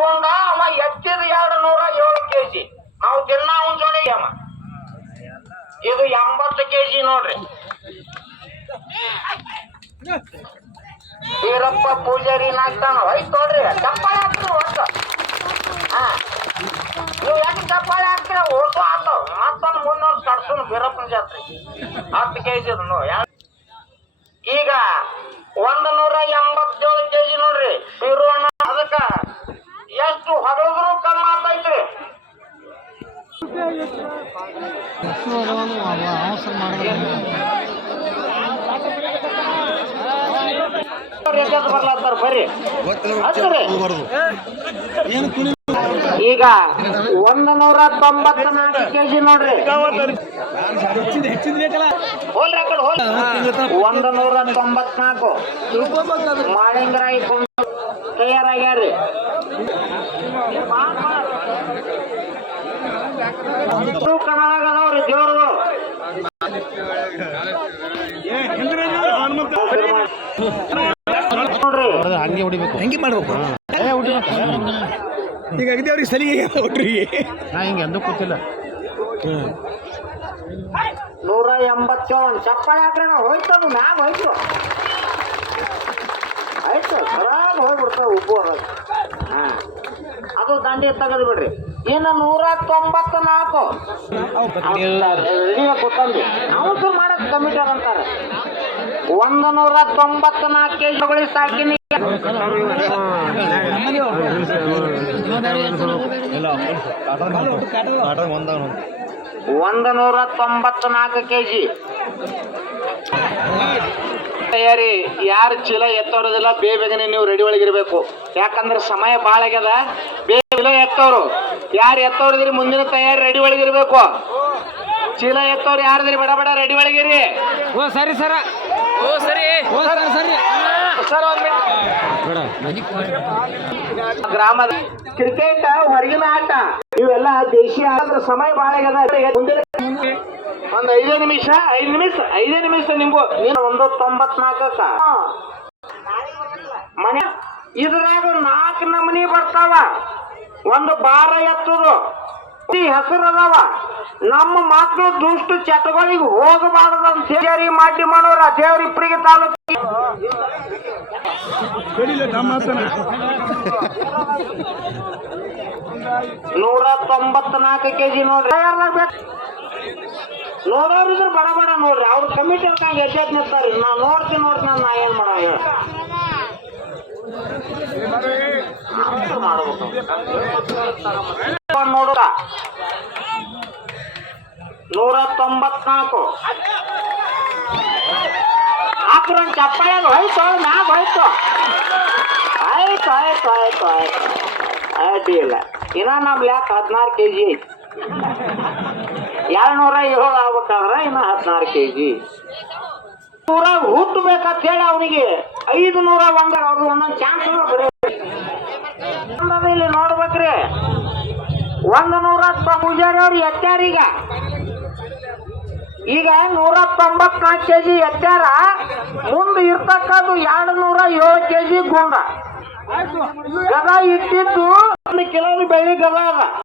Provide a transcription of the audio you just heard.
ಗುಂಡ ಅವ ಎತ್ತಿದ 207 ಕೆಜಿ. ನಾವು ದಿನ ಅವನ್ ಜೋಡಿ ಅಮ್ಮ. ಇದು 80 ಕೆಜಿ ನೋಡ್ರಿ. ವೀರಪ್ಪ ಪೂಜಾರಿ ನಾಗ್ತಾನ ಹೋಯ್ತು ನೋಡ್ರಿ. ಚಪ್ಪಾಳೆ ಹಾಕ್ರಿ ಒಟ್ಟು. ನೀವು ಯಾಕೆ ಚಪ್ಪಾಳೆ ಹಾಕ್ತೀರ? ಓಟು ಆತು ಮತ್ತೊಂದು 300 ಕಡ್ಸೋನು ವೀರಪ್ಪನ ಜಾತ್ರೆ. 10 ಕೆಜಿ ಈಗ 187 ಕೆಜಿ ನೋಡ್ರಿ ಬೀರುವಣ್ಣ. ಅದಕ್ಕ ಎಷ್ಟು ಹೊಗಳಿದ್ರು ಕಮ್ಮಿ ಆಗ್ತೈತ್ರಿ. ಬರ್ಲಾತಾರ ಬರ್ರಿ ಈಗ 194 ಕೆಜಿ ನೋಡ್ರಿ. ಹೋಲ್ರಿ ಆ ಕಡೆ ಹೋಲ್. 194 ಮಾಳಿಂಗರಾಯಿ ತಯಾರಾಗ್ಯಾರ್ರಿ. ಕನ್ನಡದಾಗ ಅದಾವ್ರಿ ದೇವ್ರು. ನೋಡ್ರಿ ಹಂಗೆ ಹೊಡಿಬೇಕು, ಹಂಗೆ ಮಾಡ್ಬೇಕು. ಈಗ ಅಗದಿ ಅವ್ರಿಗೆ ಸಲಿಗೆ ಹೊಟ್ರಿ ನಾ ಹಿಂಗೆ ಎಂದೂ ಕೂತಿಲ್ಲ. 187 ಚಪ್ಪಾಳೆ ಹಾಕ್ರೆ ನಾವು ಹೋಯ್ತದು ಮ್ಯಾಗ ಹೋಯ್ತು. ಆಯ್ತು ಖರಾಬ್ ಹೋಗ್ಬಿಡ್ತಾವ ಉಪ್ಪು ಅನ್ನೋದು. ಅದು ದಂಡಿ ತೆಗೆದು ಬಿಡ್ರಿ. ಇನ್ನು 194 ಕೂತಂದು ನಾವು ಮಾಡಕ್ ಕಮಿಟಿ ಅದಂತಾರೆ. 194 ಕೆಜಿಗಳು ಸಾಕಿನಿ. 194 ಕೆಜಿ ತಯಾರಿ. ಯಾರು ಚೀಲ ಎತ್ತೋರೋದಿಲ್ಲ ಬೇಗನೆ ನೀವು ರೆಡಿ ಒಳಗಿರ್ಬೇಕು. ಯಾಕಂದ್ರೆ ಸಮಯ ಭಾಳ ಆಗ್ಯದ. ಬೇಗ ಚೀಲ ಎತ್ತೋರು ಯಾರು ಎತ್ತೋರಿದ್ರಿ ಮುಂದಿನ ತಯಾರಿ ರೆಡಿ ಒಳಗಿರ್ಬೇಕು. ಚೀಲ ಎತ್ತೋರು ಯಾರಿದ್ರಿ ಬಡ ಬಡ ರೆಡಿ ಒಳಗಿರಿ. ಓ ಸರಿ ಸರ, ಓ ಸರಿ ಸರಿ ಸರ್. ಗ್ರಾಮದ ಕ್ರಿಕೆಟ್ ಹೊರಗಿನ ಆಟ ಇವೆಲ್ಲ ದೇಶೀಯ ಆಟ. ಸಮಯ ಭಾಳ ಆಗ್ಯದ. ಒಂದು 5 ನಿಮಿಷ ನಿಮ್ಗೂ. 194 ಮನೆ ಇದ್ರಾಗ 4 ನಮೂನಿ ಬರ್ತಾವ. ಒಂದು ಭಾರ ಎತ್ತುದು ಹೆಸರು ಅದಾವ. ನಮ್ಮ ಮಕ್ಕಳು ದುಷ್ಟು ಚಟಗಳಿಗೆ ಹೋಗಬಾರದು ಅಂತ ಹೇಳಿ ಮಾಡಿ ಮಾಡೋರ ದೇವ್ರಿಪ್ರಿಗೆ ತಾಲೂಕು 194 ಕೆಜಿ ನೋಡ್ರಿ. ನೋಡೋರಿದ್ರೆ ಬಡ ಬಡ ನೋಡ್ರಿ. ಅವ್ರ ಕಮಿಟಿ ಹಾಕಂಗ ಎಜ್ಜೆತ್ ನಿಂತಾರಿ. ನಾ ನೋಡ್ತೀನಿ ನಾ ಏನ್ ಮಾಡೋ ಮಾಡ್ಬೇಕು ನೋಡ. 194 ಹಾಕ್ರ ಚಪ್ಪಾಳೆ ಹೋಯ್ತು ಮ್ಯಾಗ ಹೋಯ್ತು. ಆಯ್ತು ಅಡ್ಡಿಲ್ಲ. ಇನ್ನ ನಮ್ ಲ್ಯಾಕ್ 16 ಕೆಜಿ ಐತಿ. 207 ಆಗ್ಬೇಕಾದ್ರ ಇನ್ನ 16 ಕೆಜಿ. 100 ಹುಟ್ಟಬೇಕಂತ ಹೇಳಿ ಅವನಿಗೆ 501 ಅವ್ರದ್ದು ಒಂದೊಂದು ಚಾನ್ಸ್ ಇಲ್ಲಿ ನೋಡ್ಬೇಕ್ರಿ. 110 ಪೂಜಾರಿ ಅವ್ರು ಎತ್ತಾರೀಗ. ಈಗ 194 ಕೆಜಿ ಎತ್ತಾರ. ಮುಂದೆ ಇರ್ತಕ್ಕದ್ದು 207 ಕೆಜಿ ಗುಂಡ. ಗದ ಇಟ್ಟಿದ್ದು 1 ಕಿಲೋ ಬೆಳ್ಳಿ ಗದ ಅದ.